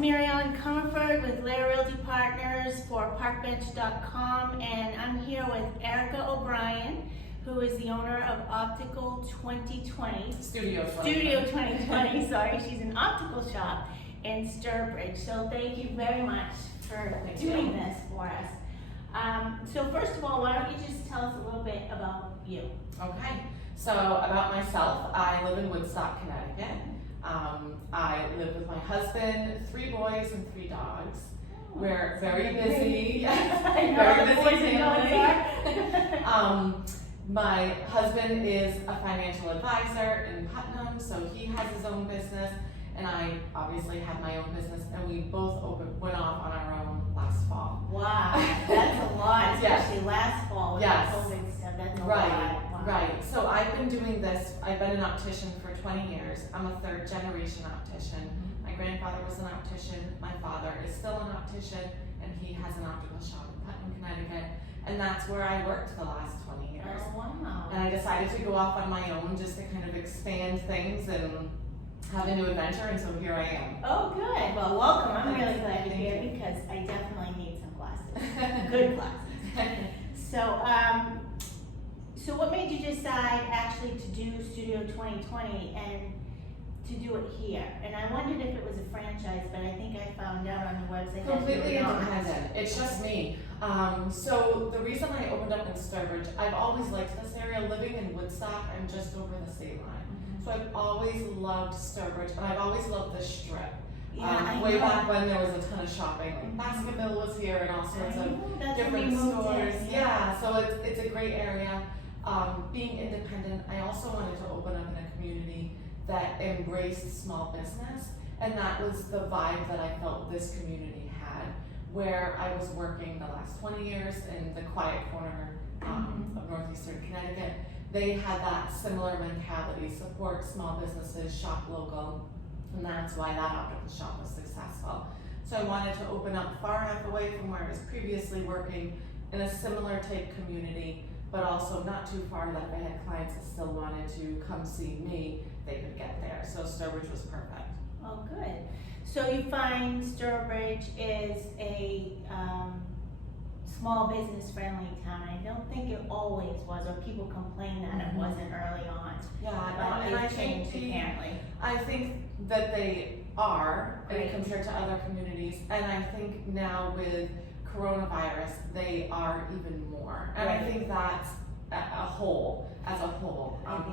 Mary Ellen Comerford with Lair Realty Partners for Parkbench.com, and I'm here with Erica O'Brien, who is the owner of Optical 2020. Studio 2020, sorry. She's an optical shop in Sturbridge. So thank you very much for doing this for us. So first of all, why don't you just tell us a little bit about you? Okay, so about myself, I live in Woodstock, Connecticut. I live with my husband, 3 boys and 3 dogs. We're very busy, very busy family. My husband is a financial advisor in Putnam, so he has his own business, and I obviously have my own business, and we both went off on our own last fall. Wow, that's a lot, especially last fall with the COVID stuff. That's a lot. Wow. Right. So I've been doing this. I've been an optician for 20 years. I'm a 3rd generation optician. My grandfather was an optician. My father is still an optician, and he has an optical shop in Putnam, Connecticut. And that's where I worked the last 20 years. Oh, wow. And I decided to go off on my own just to kind of expand things and have a new adventure, and so here I am. Oh, good. Well, welcome. I'm really glad you're here because I definitely need some glasses. Good glasses. So what made you decide actually to do Studio 2020 and to do it here? And I wondered if it was a franchise, but I think I found out on the website. Completely independent. It's just me. So the reason I opened up in Sturbridge, I've always liked this area. Living in Woodstock, I'm just over the state line. So I've always loved Sturbridge, and I've always loved the Strip. Way back when there was a ton of shopping, like Baskerville was here and all sorts of different stores. So it's a great area. Being independent, I also wanted to open up in a community that embraced small business, and that was the vibe that I felt this community had, where I was working the last 20 years in the quiet corner of northeastern Connecticut. They had that similar mentality: support small businesses, shop local, and that's why that optical shop was successful. So I wanted to open up far enough away from where I was previously working in a similar type community, but also not too far that if I had clients that still wanted to come see me, they could get there. So Sturbridge was perfect. Oh, good. So you find Sturbridge is a small business friendly town. I don't think it always was, or people complain that it wasn't early on. But it changed apparently. I think that they are compared to other communities, and I think now with coronavirus, they are even more. And I think that's as a whole,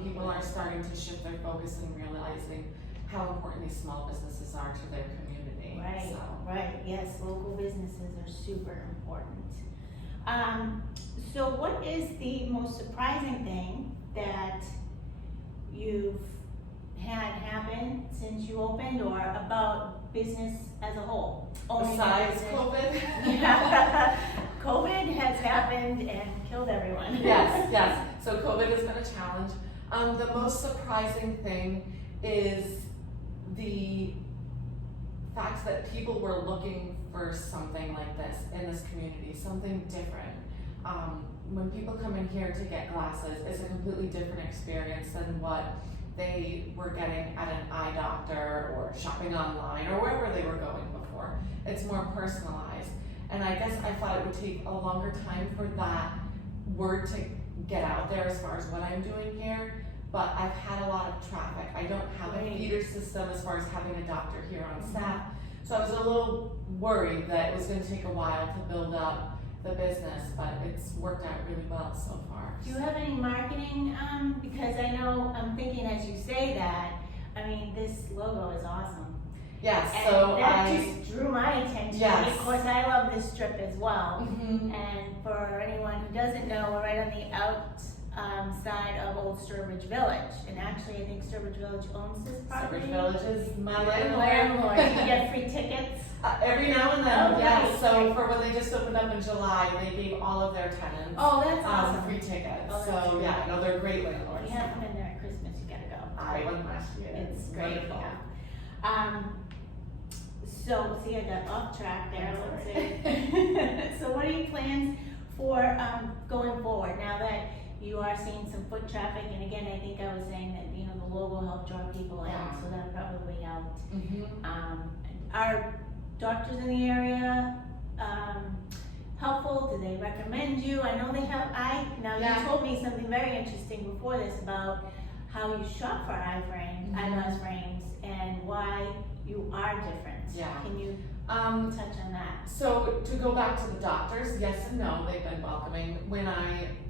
people are starting to shift their focus and realizing how important these small businesses are to their community. Right. Yes, local businesses are super important. So what is the most surprising thing that you've had happen since you opened, or about business as a whole? Besides COVID? COVID has happened and killed everyone. Yes. So COVID has been a challenge. The most surprising thing is the fact that people were looking for something like this in this community, something different. When people come in here to get glasses, it's a completely different experience than what they were getting at an eye doctor or shopping online or wherever they were going before. It's more personalized. And I guess I thought it would take a longer time for that word to get out there as far as what I'm doing here, but I've had a lot of traffic. I don't have a feeder system as far as having a doctor here on staff, so I was a little worried that it was going to take a while to build up the business, but it's worked out really well so far. Do you have any marketing? Because I know, I'm thinking as you say that, I mean, this logo is awesome. Yes, and so that just drew my attention. Yes. Of course, I love this strip as well. Mm-hmm. And for anyone who doesn't know, we're right on the outside of Old Sturbridge Village. And actually, I think Sturbridge Village owns this property. Sturbridge Village is my landlord. You get free tickets? Every now and then, oh, yes. Right. So for when they just opened up in July, they gave all of their tenants that's awesome. free tickets. Oh, so yeah, no, they're great landlords. If you have them in there at Christmas, you gotta go. I went last year. It's great. Wonderful. Yeah. So see, I got off track there. So what are your plans for going forward now that you are seeing some foot traffic? And again, I think I was saying that the logo helped draw people in, so that probably helped. Mm-hmm. doctors in the area helpful? Do they recommend you? I know they have Yeah. you told me something very interesting before this about how you shop for eyeglass frames and why you are different. Yeah. Can you touch on that? So to go back to the doctors, yes and no, they've been welcoming.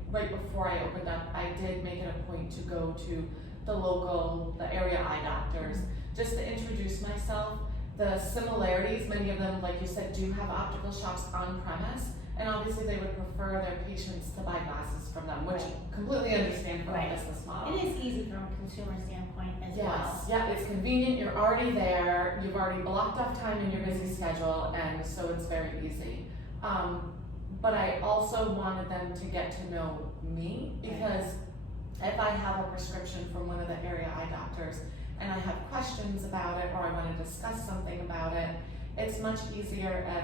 Right before I opened up, I did make it a point to go to the area eye doctors, just to introduce myself. The similarities, many of them, like you said, do have optical shops on premise, and obviously they would prefer their patients to buy glasses from them, which completely understand from a business model. It is easy from a consumer standpoint as well. Yes, yeah, it's convenient, you're already there, you've already blocked off time in your busy schedule, and so it's very easy. But I also wanted them to get to know me, because if I have a prescription from one of the area eye doctors and I have questions about it, or I want to discuss something about it, it's much easier if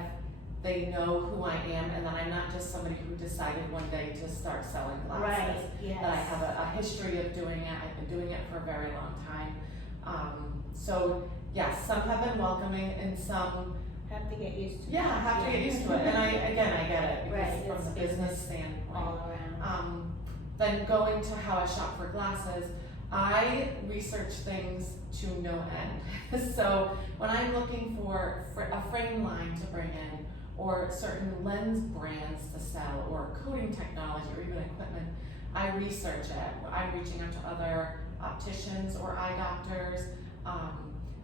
they know who I am, and that I'm not just somebody who decided one day to start selling glasses. Right, yes. That I have a history of doing it. I've been doing it for a very long time. So yes, some have been welcoming, and some have to get used to it. Yeah, have to get used to it. And I get it, because Right, from the business standpoint. all around. Then going to how I shop for glasses, I research things to no end. So when I'm looking for a frame line to bring in, or certain lens brands to sell, or coating technology, or even equipment, I research it. I'm reaching out to other opticians or eye doctors.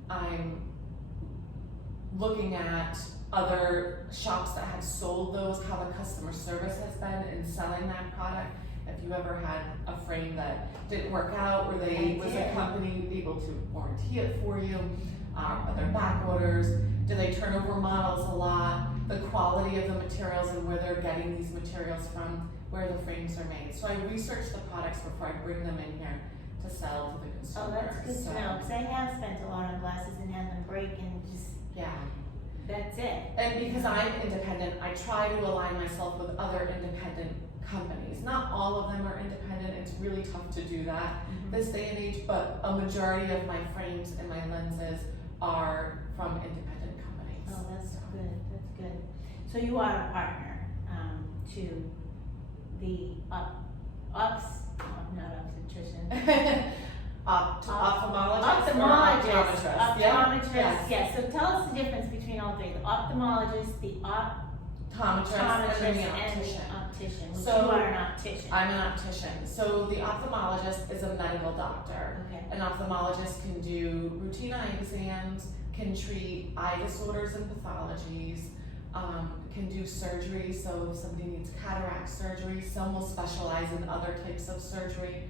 I'm looking at other shops that have sold those, how the customer service has been in selling that product. If you ever had a frame that didn't work out, or was a company able to warranty it for you, are there back orders? Do they turn over models a lot? The quality of the materials and where they're getting these materials from, where the frames are made. So I research the products before I bring them in here to sell to the consumer. Oh, that's good to know, because I have spent a lot on glasses and had them break, and just, that's it. And because I'm independent, I try to align myself with other independent companies. Not all of them are independent, it's really tough to do that this day and age, but a majority of my frames and my lenses are from independent companies. Oh, that's good, that's good. So you are a partner to the not obstetrician. Ophthalmologist. Optometrist, yes. So tell us the difference between all three, the ophthalmologist, the optometrist, and the optician. Which So, you are an optician. I'm an optician. So the ophthalmologist is a medical doctor. Okay. An ophthalmologist can do routine eye exams, can treat eye disorders and pathologies, can do surgery. So if somebody needs cataract surgery, some will specialize in other types of surgery.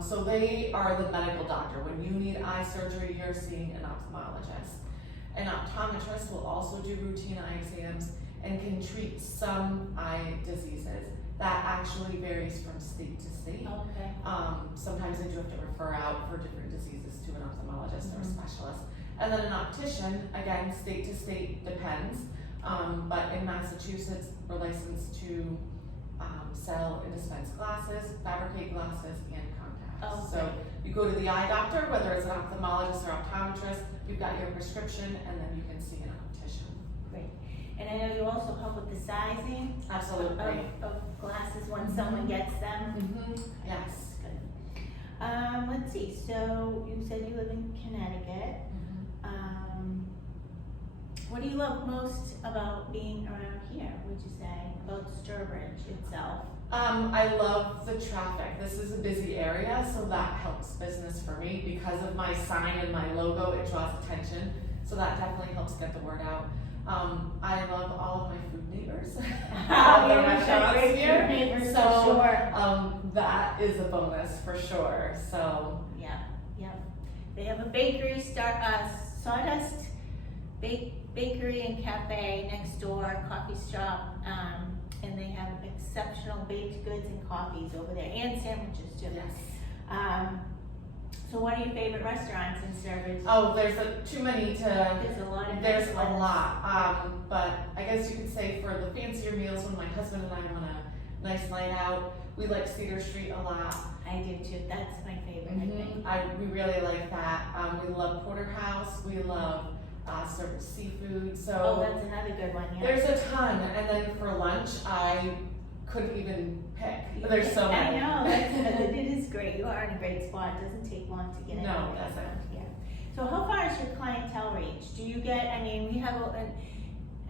So they are the medical doctor. When you need eye surgery, you're seeing an ophthalmologist. An optometrist will also do routine eye exams and can treat some eye diseases. That actually varies from state to state. Okay. Sometimes they do have to refer out for different diseases to an ophthalmologist or a specialist. And then an optician, again, state to state depends. But in Massachusetts, we're licensed to sell and dispense glasses, fabricate glasses, and contacts. Okay. So you go to the eye doctor, whether it's an ophthalmologist or optometrist, you've got your prescription, and then you can see an optician. Great. And I know you also help with the sizing Absolutely. of glasses when someone gets them. Yes. Good. Let's see, so you said you live in Connecticut. What do you love most about being around here, would you say, about Sturbridge itself? I love the traffic. This is a busy area, so that helps business for me. Because of my sign and my logo, it draws attention, so that definitely helps get the word out. I love all of my food neighbors. That is a bonus for sure. So yeah. They have a bakery, Sawdust Bakery and Cafe next door, coffee shop, and they have exceptional baked goods and coffees over there, and sandwiches too. yes. So what are your favorite restaurants in Sturbridge? Oh, there's too many to. There's a lot of There's nice a ones. lot. But I guess you could say for the fancier meals, when my husband and I want a nice night out, we like Cedar Street a lot. I do too. That's my favorite, I think. We really like that. We love Porterhouse. We love Sturbridge seafood. Oh, So that's another good one, yeah. there's a ton. And then for lunch, I couldn't even pick. There's so many. I know, it is great. You are in a great spot. It doesn't take long to get in. No, it doesn't. Yeah. So how far is your clientele reach? Do you get, I mean, we have,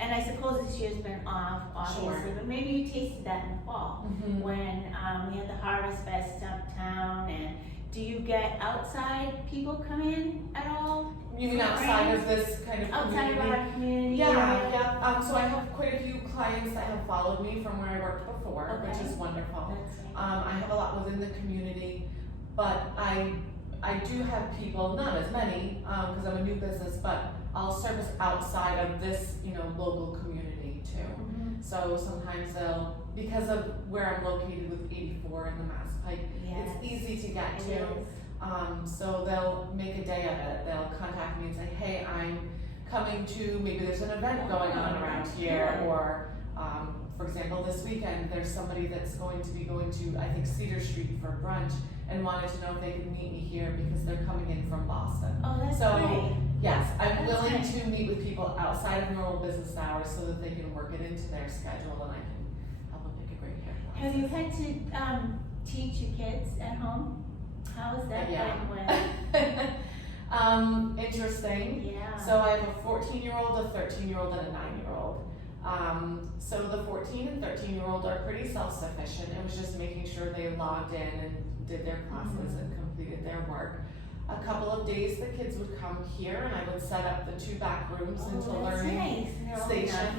and I suppose this year's been off, obviously, Sure. but maybe you tasted that in the fall Mhm. when we had the Harvest Fest uptown. And do you get outside people come in at all? You mean outside of this kind of Outside of community? our community? Yeah, area? yeah. So I have quite a few clients that have followed me from where I worked before, which Okay. is wonderful. That's nice. I have a lot within the community, but I do have people, not as many, because I'm a new business, but I'll service outside of this, local community too. Mhm. So sometimes they'll, because of where I'm located with 84 and the Mass Pike, Yes. it's easy to get It to. is. So they'll make a day of it. They'll contact me and say, hey, I'm coming to, maybe there's an event going on around here, or for example, this weekend, there's somebody that's going to be going to, I think, Cedar Street for brunch and wanted to know if they could meet me here because they're coming in from Boston. Oh, that's So, great. yes, I'm That's willing nice. to meet with people outside of normal business hours so that they can work it into their schedule and I can help them pick a great hair class. Have you had to teach your kids at home? How is that Yeah. going with? Interesting. Yeah. So I have a 14-year-old, a 13-year-old, and a 9-year-old. So the 14 and 13-year-old are pretty self-sufficient. It was just making sure they logged in and did their classes and completed their work. A couple of days the kids would come here and I would set up the 2 back rooms into Oh, that's learning nice. And they're old stations. enough.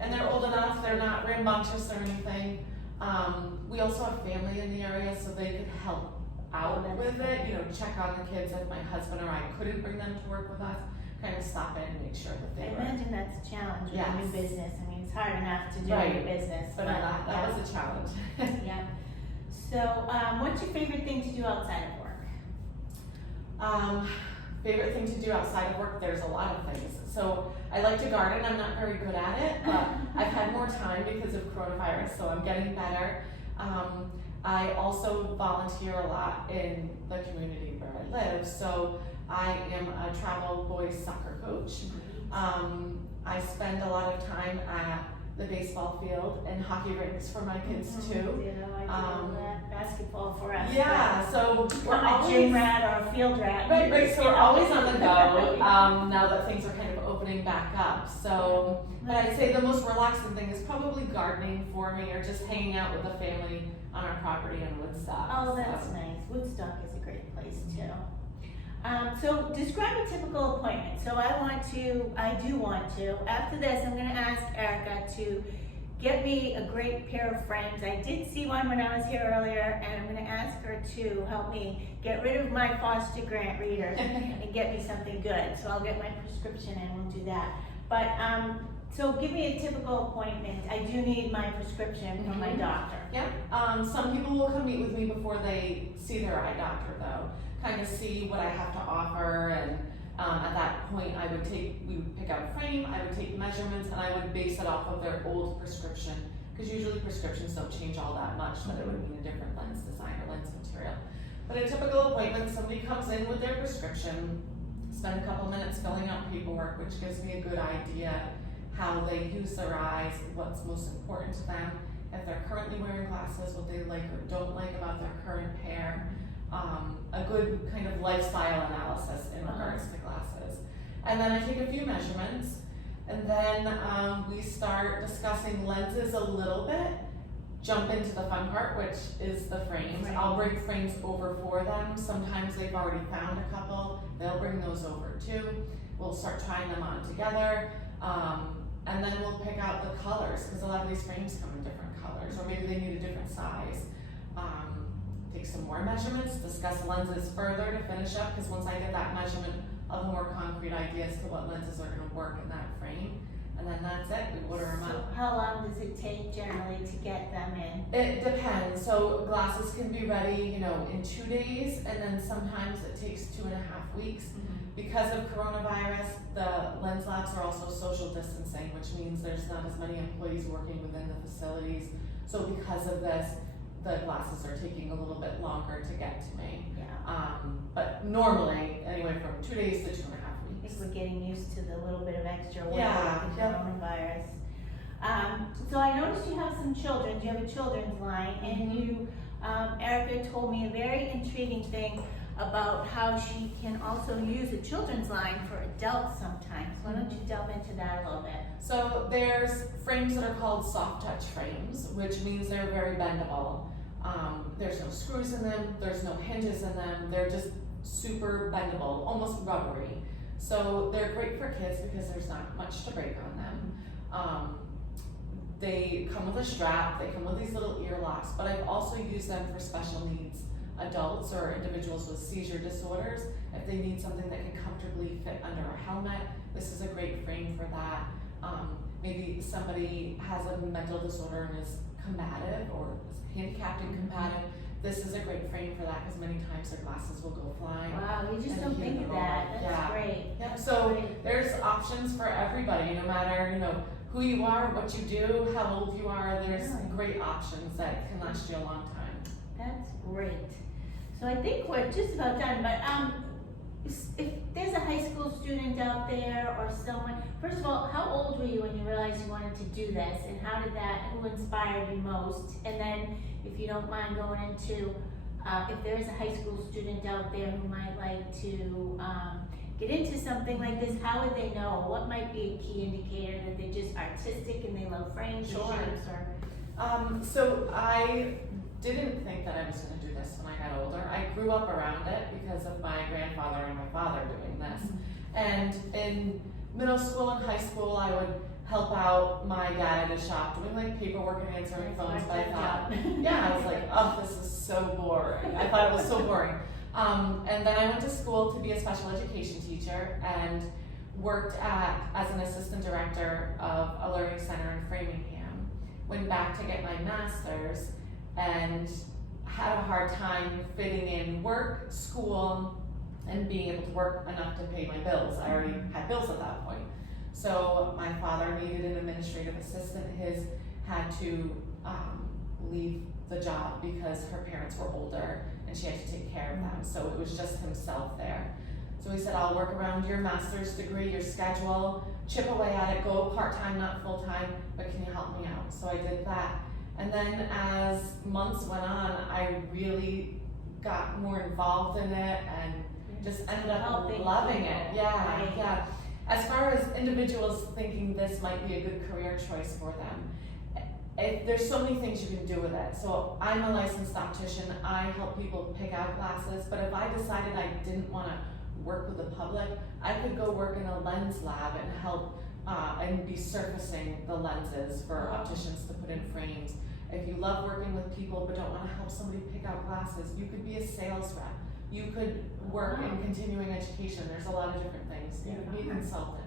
And they're old enough, they're not rambunctious or anything. We also have family in the area so they could help out Oh, that's with it, good. check on the kids if my husband or I couldn't bring them to work with us, kind of stop in and make sure that I they were. imagine that's a challenge with a new Yes. business. I mean, it's hard enough to do Right. a new business, But but that yeah. was a challenge. Yeah. So, what's your favorite thing to do outside of work? Favorite thing to do outside of work, there's a lot of things. So I like to garden, I'm not very good at it, but I've had more time because of coronavirus, so I'm getting better. I also volunteer a lot in the community where I live, so I am a travel boys soccer coach. I spend a lot of time at the baseball field and hockey rinks for my kids too. You know, I do that. Basketball for us. Yeah, so but we're I'm a always gym rat or a field rat. right. So we're always on the go Yeah. now that things are kind of opening back up. So, but I'd say the most relaxing thing is probably gardening for me, or just hanging out with the family on our property in Woodstock. Oh, that's nice. Woodstock is a great place too. So describe a typical appointment. So I do want to, after this, I'm gonna ask Erica to get me a great pair of frames. I did see one when I was here earlier, and I'm gonna ask her to help me get rid of my Foster Grant readers and get me something good. So I'll get my prescription and we'll do that. But, so give me a typical appointment. I do need my prescription from my doctor. Yeah. Some people will come meet with me before they see their eye doctor, though. Kind of see what I have to offer, and at that point, we would pick out a frame, I would take measurements, and I would base it off of their old prescription, because usually prescriptions don't change all that much, but it would mean a different lens design or lens material. But a typical appointment, somebody comes in with their prescription, spend a couple minutes filling out paperwork, which gives me a good idea how they use their eyes, what's most important to them, if they're currently wearing glasses, what they like or don't like about their current pair. A good kind of lifestyle analysis in regards to glasses. And then I take a few measurements, and then we start discussing lenses a little bit, jump into the fun part, which is the frames. Right. I'll bring frames over for them. Sometimes they've already found a couple, they'll bring those over too. We'll start trying them on together, and then we'll pick out the colors, because a lot of these frames come in different colors, or maybe they need a different size. Take some more measurements, discuss lenses further to finish up, because once I get that measurement, I'll have a more concrete idea as to what lenses are going to work in that frame, and then that's it, we order them So up. how long does it take generally to get them in? It depends, so glasses can be ready, in 2 days, and then sometimes it takes 2.5 weeks. Because of coronavirus, the lens labs are also social distancing, which means there's not as many employees working within the facilities, so because of this, the glasses are taking a little bit longer to get to me. Yeah. But normally, anywhere from 2 days to 2.5 weeks. think we're getting used to the little bit of extra work Yeah, with the yep. coronavirus. So I noticed you have some children, you have a children's line, and you, Erica told me a very intriguing thing about how she can also use a children's line for adults sometimes. Why don't you delve into that a little bit? So there's frames that are called soft touch frames, which means they're very bendable. There's no screws in them, there's no hinges in them, they're just super bendable, almost rubbery. So they're great for kids because there's not much to break on them. They come with a strap, they come with these little ear locks, but I've also used them for special needs adults or individuals with seizure disorders. If they need something that can comfortably fit under a helmet, this is a great frame for that. Maybe somebody has a mental disorder and is combative or is handicapped and combative. This is a great frame for that because many times their glasses will go flying. Wow, you just And don't heal think of them that. all. That's Yeah. great. Yeah, so Great. there's options for everybody, no matter, who you are, what you do, how old you are, there's Really? great options that can last you a long time. That's great. So I think we're just about done, but if there's a high school student out there or someone, first of all, how old were you when you realized you wanted to do this, and who inspired you most? And then, if you don't mind going into, if there is a high school student out there who might like to get into something like this, how would they know? What might be a key indicator that they're just artistic and they love frames or Sure. shapes or? So I didn't think that I was going to do this when I got older. I grew up around it because of my grandfather and my father doing this. And in middle school and high school, I would help out my dad at his shop doing like paperwork and answering phones. But I thought, I was like, oh, this is so boring. I thought it was so boring. And then I went to school to be a special education teacher and worked as an assistant director of a learning center in Framingham. Went back to get my master's and had a hard time fitting in work, school, and being able to work enough to pay my bills. I already had bills at that point. So my father needed an administrative assistant. His had to leave the job because her parents were older and she had to take care of them. So it was just himself there. So he said, I'll work around your master's degree, your schedule, chip away at it, go part-time, not full-time, but can you help me out? So I did that. And then as months went on, I really got more involved in it and just ended up loving it. Yeah. As far as individuals thinking this might be a good career choice for them, there's so many things you can do with it. So I'm a licensed optician. I help people pick out glasses, but if I decided I didn't want to work with the public, I could go work in a lens lab and help and be surfacing the lenses for opticians to put in frames. If you love working with people but don't want to help somebody pick out glasses, you could be a sales rep. You could work in continuing education. There's a lot of different things. You could be a consultant.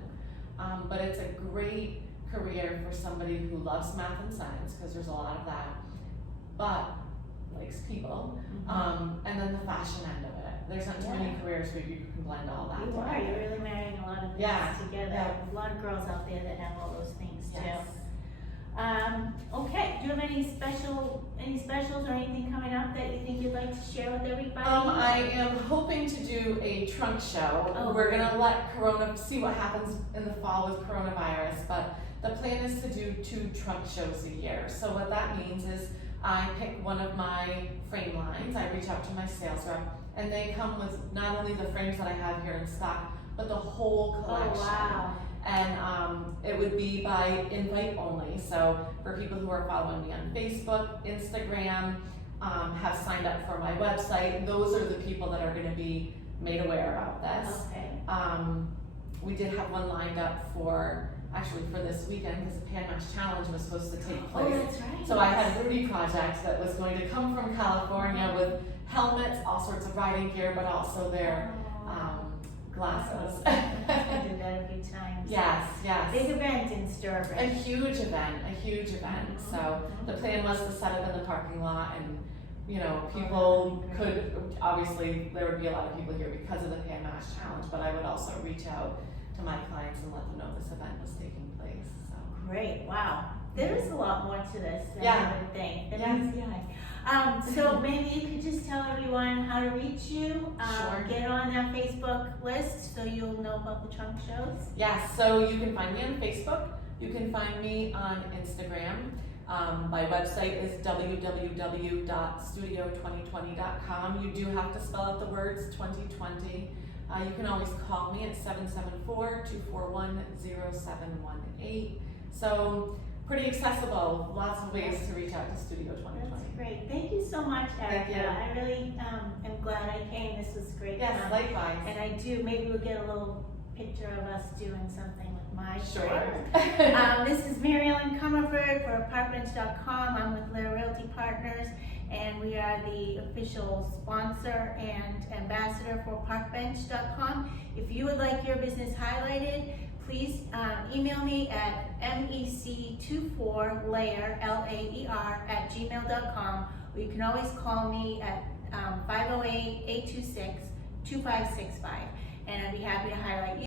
But it's a great career for somebody who loves math and science, because there's a lot of that, but likes people. And then the fashion end of it. There's not too many careers where you can blend all that You are. You're really marrying a lot of things together. Yeah. A lot of girls out there that have all those things too. Yes. Okay, do you have any specials or anything coming up that you think you'd like to share with everybody? I am hoping to do a trunk show. Oh. We're gonna let see what happens in the fall with coronavirus, but the plan is to do 2 trunk shows a year. So what that means is I pick one of my frame lines, I reach out to my sales rep, and they come with not only the frames that I have here in stock, but the whole collection. Oh, wow. And it would be by invite only. So for people who are following me on Facebook, Instagram, have signed up for my website, those are the people that are going to be made aware about this. Okay. We did have one lined up for this weekend because the Pan Match Challenge was supposed to take place. Oh, that's right. So I had a Rudy project that was going to come from California with helmets, all sorts of riding gear, but also their glasses. I did that a few times. Yes. Big event in Sturbridge. A huge event. So the plan was to set up in the parking lot, and people could, obviously there would be a lot of people here because of the Pan Match Challenge, but I would also reach out to my clients and let them know this event was taking place. So. Great, wow. There is a lot more to this than Yeah. I would think. Yeah. So maybe you could just tell everyone how to reach you. Sure. Get on that Facebook list so you'll know about the trunk shows. Yes, so you can find me on Facebook. You can find me on Instagram. My website is www.studio2020.com. You do have to spell out the words 2020. You can always call me at 774-241-0718. So pretty accessible, lots of ways to reach out to Studio 2020. That's great. Thank you so much, Erica. Thank you. I really am glad I came. This was great Yes, fun. likewise. And maybe we'll get a little picture of us doing something with my Sure. This is Mary Ellen Comerford for Apartments.com. I'm with Lair Realty Partners, and we are the official sponsor and ambassador for Parkbench.com. If you would like your business highlighted, please email me at mec24layer, Laer, @gmail.com, or you can always call me at 508-826-2565, and I'd be happy to highlight you.